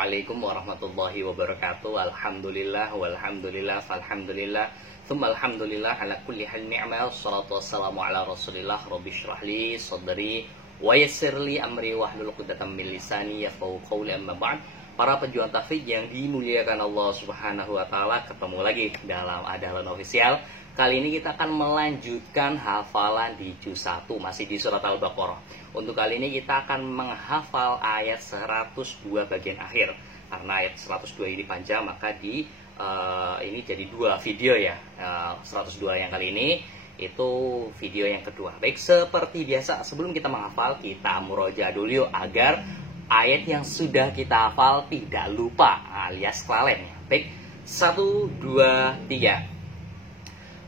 Assalamualaikum warahmatullahi wabarakatuh. Alhamdulillah walhamdulillah falhamdulillah tsumma alhamdulillah ala kulli hal ni'mah. Wassalatu wassalamu ala Rasulillah. Rabbi shrah li sadri wa yassir li amri wahlul 'uqdatam min lisani yafqahu qawli. Amma ba'd. Para pejuang tahfidz yang dimuliakan Allah Subhanahu wa taala, ketemu lagi dalam Adalan Official. Kali ini kita akan melanjutkan hafalan di juz 1, masih di surat Al-Baqarah. Untuk kali ini kita akan menghafal ayat 102 bagian akhir. Karena ayat 102 ini panjang, maka ini jadi 2 video ya. 102 yang kali ini itu video yang kedua. Baik, seperti biasa sebelum kita menghafal, kita murojaah dulu yuk agar ayat yang sudah kita hafal tidak lupa alias kelalen. Baik, 1, 2, 3.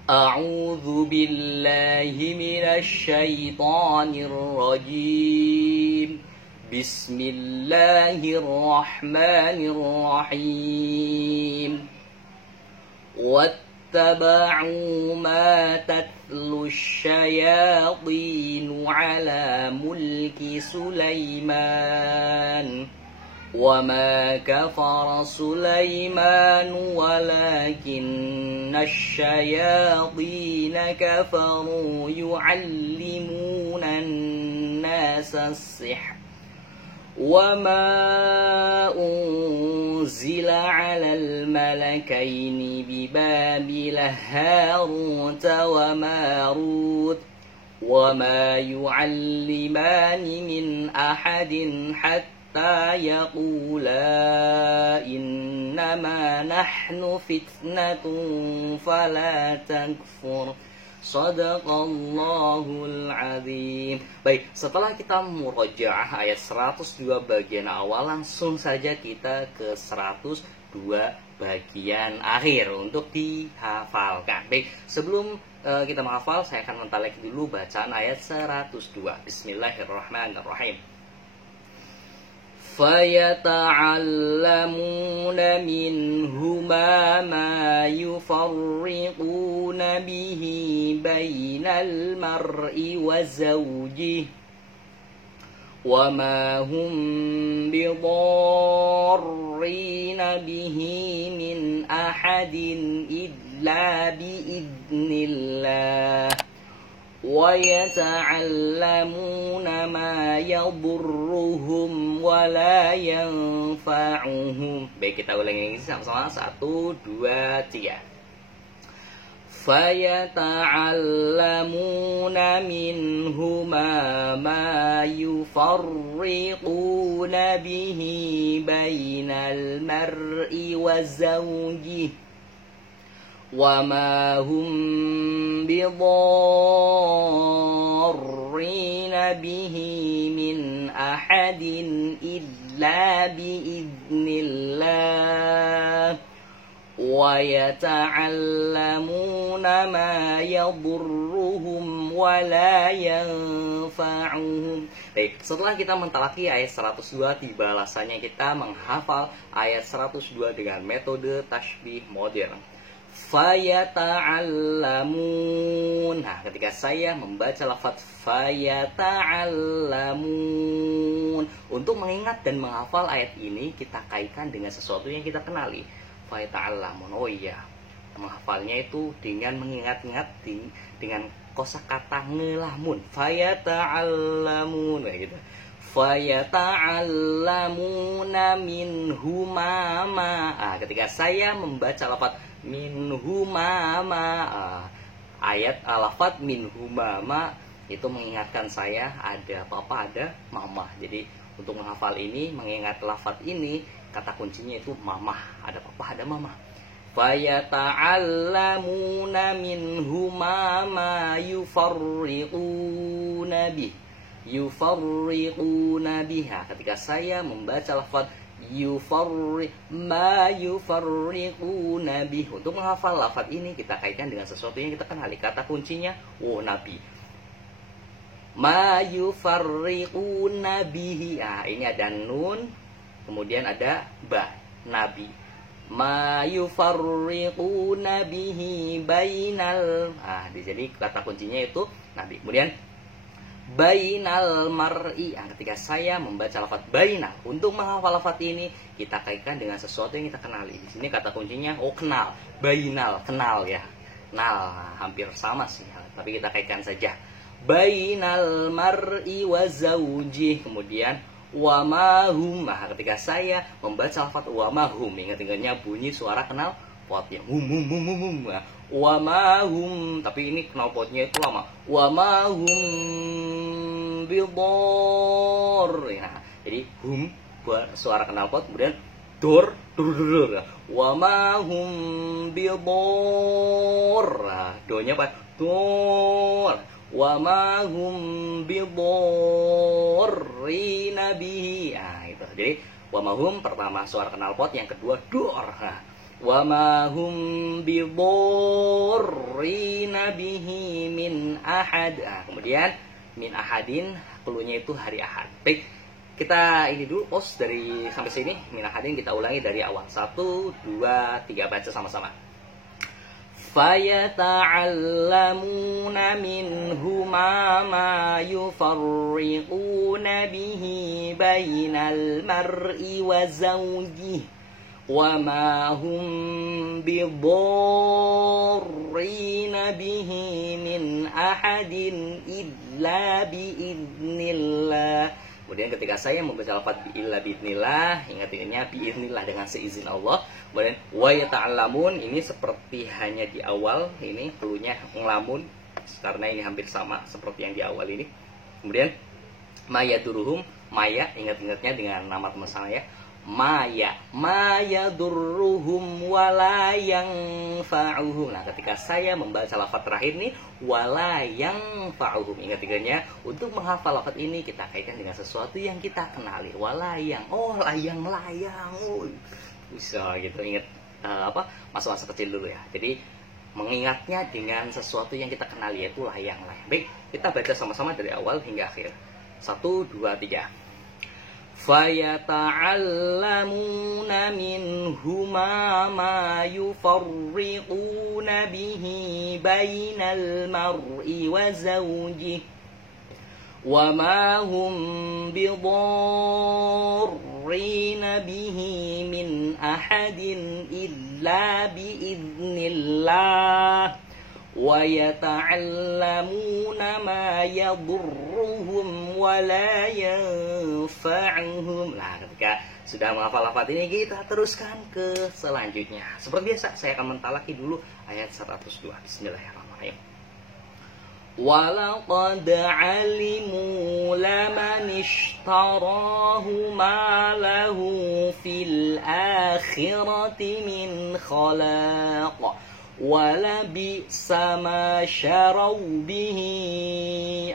A'udzu billahi minasy syaithanir rajim. Bismillahirrahmanirrahim. Wattaba'u ma tatlu syayatinu ala mulki Sulaiman. وَمَا كَفَرَ سُلَيْمَانُ وَلَكِنَّ الشَّيَاطِينَ كَفَرُوا يُعَلِّمُونَ النَّاسَ السِّحْرَ وَمَا أُنزِلَ عَلَى الْمَلَكَيْنِ بِبَابِلَ هَارُوتَ وَمَارُوتَ وَمَا يُعَلِّمَانِ مِنْ أَحَدٍ حَتَّى يقولا إنما نحن فتنة فلا تكفر. Shadaqallahul azim. Baik, setelah kita murojaah ayat 102 bagian awal, langsung saja kita ke 102 bagian akhir untuk dihafalkan. Baik, sebelum kita menghafal, saya akan mentalek dulu bacaan ayat 102. Bismillahirrahmanirrahim. فَيَتَعَلَّمُونَ مِنْهُمَا مَا يُفَرِّقُونَ بِهِ بَيْنَ الْمَرْءِ وَزَوْجِهِ وَمَا هُمْ بِضَارِّينَ بِهِ مِنْ أَحَدٍ إِلَّا بِإِذْنِ اللَّهِ وَيَتَعَلَّمُونَ مَا يَضُرُّهُمْ وَلَا يَنفَعُهُمْ. Baik, kita ulangi sama-sama. 1, 2, 3. فَيَتَعَلَّمُونَ مِنْهُمَا مَا يُفَرِّقُونَ بِهِ بَيْنَ الْمَرْءِ وَزَوْجِهِ وَمَا هُمْ بِضَارِّينَ بِهِ مِنْ أَحَدٍ إِلَّا بِإِذْنِ اللَّهِ وَيَتَعَلَّمُونَ مَا يَضُرُّهُمْ وَلَا يَنفَعُهُمْ. Baik, setelah kita mentalaki ayat 102, tiba masanya kita menghafal ayat 102 dengan metode tasybih modern. Fayata'allamun. Nah, ketika saya membaca lafaz fayata'allamun, untuk mengingat dan menghafal ayat ini kita kaitkan dengan sesuatu yang kita kenali. Fayata'allamun. Oh iya, menghafalnya itu dengan mengingat-ingat dengan kosakata ngelamun. Fayata'allamun, kayak gitu. Fayata'allamuna minhuma ma. Ketika saya membaca lafaz minhuma ma, ayat lafaz minhuma ma itu mengingatkan saya ada papa, ada mama. Jadi untuk menghafal ini, mengingat lafaz ini, kata kuncinya itu mama, ada papa, ada mama. Fayata'allamuna minhuma ma yufarriquna bih. Yufarriquna biha. Ketika saya membaca lafaz ma yufarriquna bih, untuk menghafal lafaz ini kita kaitkan dengan sesuatu yang kita kenali. Kata kuncinya nabi. Ma yufarriquna bihi. Ini ada nun, kemudian ada ba, nabi. Ma yufarriquna bihi bainal. Jadi kata kuncinya itu nabi. Kemudian bainal mar'i. Ketika saya membaca lafaz bainal, untuk menghafal lafaz ini kita kaitkan dengan sesuatu yang kita kenali. Di sini kata kuncinya kenal. Bainal, kenal ya. Nah, hampir sama sih, tapi kita kaitkan saja. Bainal mar'i wa zaujih. Kemudian wa mahum. Ketika saya membaca lafaz wa mahum, ingat-ingatnya bunyi suara kenal potnya. Wa mahum, tapi ini kenal potnya itu lama. Wa mahum bidor. Nah, jadi hum buat suara kenal pot, kemudian dor. Wa mahum bidor. Nah, do-nya apa? Dor. Wa mahum bidorrina bihi. Nah, itu. Jadi wa mahum pertama suara kenal pot, yang kedua dor. Nah, wa ma hum bidorrina bihi min ahad. Kemudian min ahadin, cluenya itu hari Ahad. Baik, kita ini dulu pause dari sampai sini. Min ahadin kita ulangi dari awal. 1, 2, 3, baca sama-sama. Fayata'allamuna minhuma ma yufarriquna bihi bainal mar'i wa zawjihi wa ma hum bidorrina bihi min ahadin illa biidznillah. Kemudian ketika saya membaca lafaz illa biidznillah, ingat-ingatnya biidznillah, dengan seizin Allah. Kemudian wa yata'allamun, ini seperti hanya di awal, ini cluenya ngelamun karena ini hampir sama seperti yang di awal ini. Kemudian maya duruhum, maya, ingat-ingatnya dengan nama teman saya, maya durruhum wala yanfa'uhum. Nah, ketika saya membaca lafaz terakhir nih wala yanfa'uhum, ingat-ingatnya untuk menghafal lafaz ini kita kaitkan dengan sesuatu yang kita kenali. Walayang, layang, bisa gitu. Ingat masa-masa kecil dulu ya. Jadi mengingatnya dengan sesuatu yang kita kenali, yaitu layang. Baik, kita baca sama-sama dari awal hingga akhir. 1, 2, 3. Fayata'allamuna minhuma ma yufarriquna bihi bainal mar'i wa zawjihi wa ma hum bidorrina bihi min ahadin illa biidznillah wa yata'allamuna ma yadurruhum wa la yanfa'uhum. Nah, ketika sudah menghafal lafaz ini, kita teruskan ke selanjutnya. Seperti biasa, saya akan mentalaki dulu ayat 102. Bismillahirrahmanirrahim. وَلَقَدْ عَلِمُوا لَمَنِ اشْتَرَاهُ مَا لَهُ فِي الْآخِرَةِ مِنْ خَلَاقٍ وَلَبِئْسَ مَا شَرَوْا بِهِ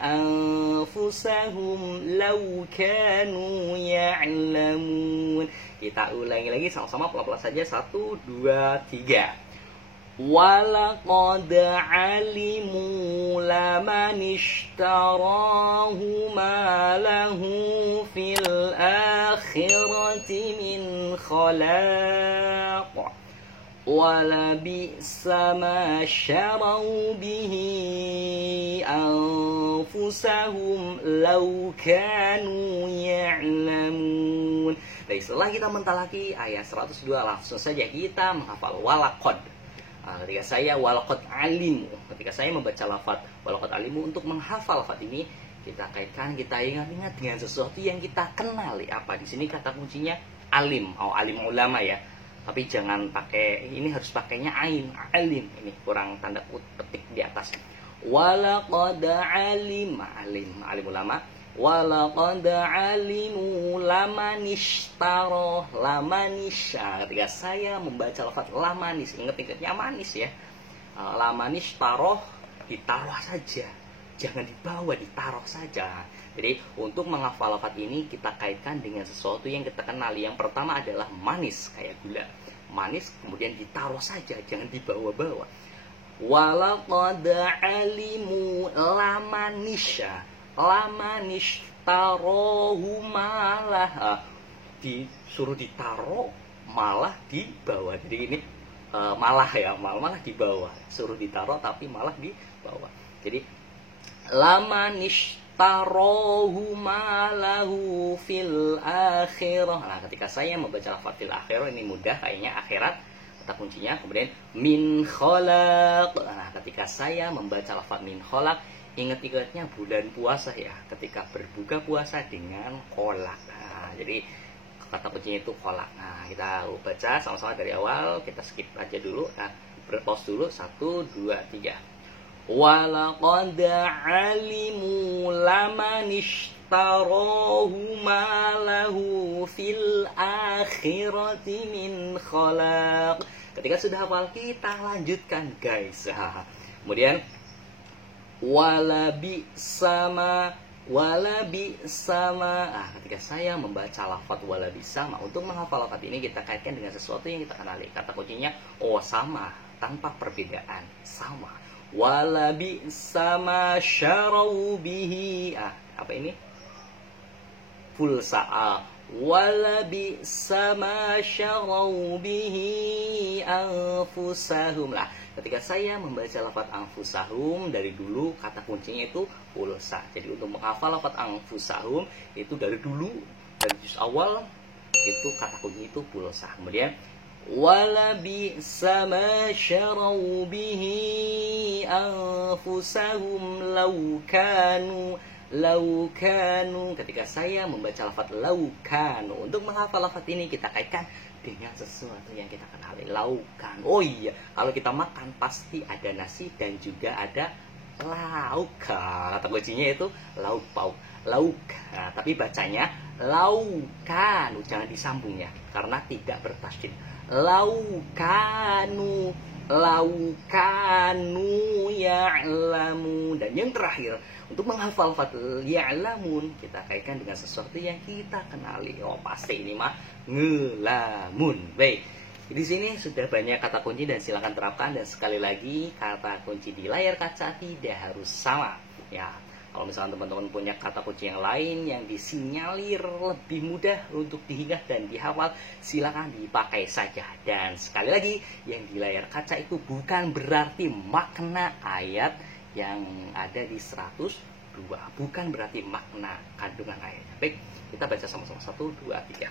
أَنفُسَهُمْ لَوْ كَانُوا يَعْلَمُونَ. Kita ulangi lagi sama-sama, pelan-pelan saja. 1, 2, 3. وَلَقَدْ عَلِمُوا لَمَنِ اشْتَرَاهُ مَا لَهُ فِي الْآخِرَةِ مِنْ خَلَاقٍ وَلَبِئْسَ مَا شَرَوْا بِهِ أَنفُسَهُمْ لَوْ كَانُوا يَعْلَمُونَ. Baik, setelah kita mentalaki ayat 102, langsung saja kita menghafal walaqad. Ketika saya walaqad alimu, ketika saya membaca lafaz walaqad alimu, untuk menghafal lafaz ini kita kaitkan, kita ingat-ingat dengan sesuatu yang kita kenali. Apa di sini kata kuncinya? Alim, alim ulama ya. Tapi jangan pakai, ini harus pakainya ain, alim. Ini kurang tanda petik di atas. Walaqad alim ulama. Walaqad alimu lamanishtaro. Ketika saya membaca lafaz lamanis, ingat-ingatnya manis ya. Lamanishtaro, ditaruh saja, jangan dibawa, ditaruh saja. Jadi untuk menghafal lafaz ini kita kaitkan dengan sesuatu yang kita kenali. Yang pertama adalah manis, kayak gula. Manis kemudian ditaruh saja, jangan dibawa-bawa. Walaqad alimu lamanishtarahu malah, disuruh ditaruh malah dibawa. Jadi ini malah ya, malah dibawa. Suruh ditaruh tapi malah dibawa. Jadi lamanishtarahu ishtarahu ma lahu fil akhirah. Nah, ketika saya membaca lafaz fil akhirah ini mudah kayaknya akhirat kata kuncinya. Kemudian min khalaq. Nah, ketika saya membaca lafaz min khalaq, ingat-ingatnya bulan puasa ya, ketika berbuka puasa dengan kolak. Nah, jadi kata kuncinya itu kolak. Nah, kita baca sama-sama dari awal, kita skip aja dulu. Nah, berpause dulu, 1, 2, 3. Walaqad alimu laman ishtarahu ma lahu fil akhirati min khalaq. Ketika sudah hafal, kita lanjutkan guys. Kemudian walabi sama. Ketika saya membaca lafaz walabi sama, untuk menghafal lafaz ini kita kaitkan dengan sesuatu yang kita kenali. Kata kuncinya sama, tanpa perbedaan, sama. Walabi sama syarau bihi. Apa ini? Pulsa. Walabi sama syarau bihi anfusahum. Lah, ketika saya membaca lafaz anfusahum, dari dulu kata kuncinya itu pulsa. Jadi untuk menghafal lafaz anfusahum itu dari dulu, dari juz awal itu kata kunci itu pulsa. Kemudian walabi sama syarau bihi anfusahum laukanu. Ketika saya membaca lafaz laukanu, untuk menghafal lafaz ini kita kaitkan dengan sesuatu yang kita kenali. Laukan. Oh iya, kalau kita makan pasti ada nasi dan juga ada lauk. Kata kuncinya itu lauk pauk. Lauk. Nah, tapi bacanya laukan. Jangan disambung ya, karena tidak bertasydid. Laukanu ya'lamu. Dan yang terakhir, untuk menghafal fatul ya'lamun, kita kaitkan dengan sesuatu yang kita kenali. Oh, pasti ini mah ngelamun. Baik, di sini sudah banyak kata kunci dan silakan terapkan. Dan sekali lagi, kata kunci di layar kaca tidak harus sama ya. Kalau misalnya teman-teman punya kata kunci yang lain yang disinyalir lebih mudah untuk diingat dan dihafal, silakan dipakai saja. Dan sekali lagi, yang di layar kaca itu bukan berarti makna ayat yang ada di 102. Bukan berarti makna kandungan ayatnya. Baik, kita baca sama-sama. 1, 2, 3.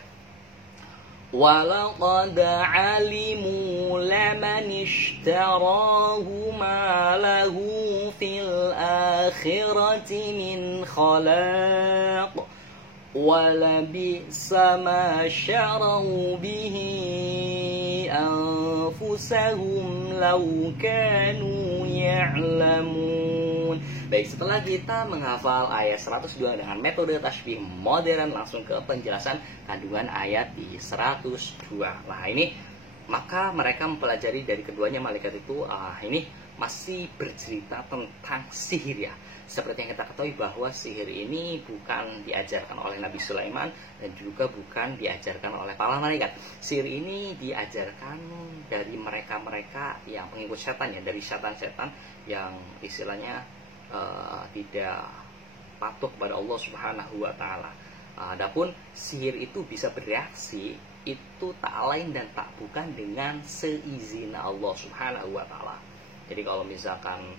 وَلَقَدْ عَلِمُوا لَمَنِ اشْتَرَاهُ مَا لَهُ فِي الْآخِرَةِ مِنْ خَلَاقٍ وَلَبِئْسَ مَا شَرَوْا بِهِ أَنفُسَهُمْ لَوْ كَانُوا يَعْلَمُونَ. Baik, setelah kita menghafal ayat 102 dengan metode tasbih modern, langsung ke penjelasan kandungan ayat di 102. Nah, ini maka mereka mempelajari dari keduanya malaikat itu. Ini masih bercerita tentang sihir ya. Seperti yang kita ketahui bahwa sihir ini bukan diajarkan oleh Nabi Sulaiman dan juga bukan diajarkan oleh para malaikat. Sihir ini diajarkan dari mereka-mereka yang pengikut setan ya, dari setan-setan yang istilahnya tidak patuh kepada Allah Subhanahu wa taala. Adapun sihir itu bisa bereaksi itu tak lain dan tak bukan dengan seizin Allah Subhanahu wa taala. Jadi kalau misalkan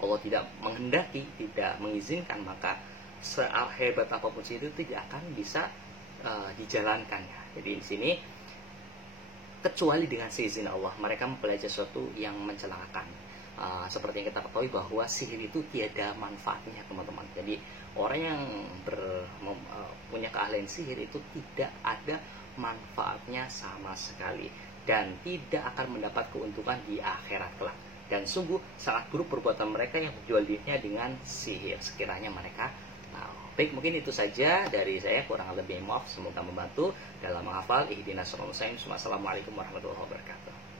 Allah tidak menghendaki, tidak mengizinkan, maka sehebat apapun sihir itu tidak akan bisa dijalankan ya. Jadi di sini kecuali dengan seizin Allah, mereka mempelajari sesuatu yang mencelakakan. Seperti yang kita ketahui bahwa sihir itu tiada manfaatnya teman-teman. Jadi orang yang punya keahlian sihir itu tidak ada manfaatnya sama sekali dan tidak akan mendapat keuntungan di akhirat kelak. Dan sungguh sangat buruk perbuatan mereka yang menjual dirinya dengan sihir, sekiranya mereka tahu. Baik, mungkin itu saja dari saya, kurang lebih maaf. Semoga membantu dalam menghafal ihdinas shiratal mustaqim. Wassalamualaikum warahmatullahi wabarakatuh.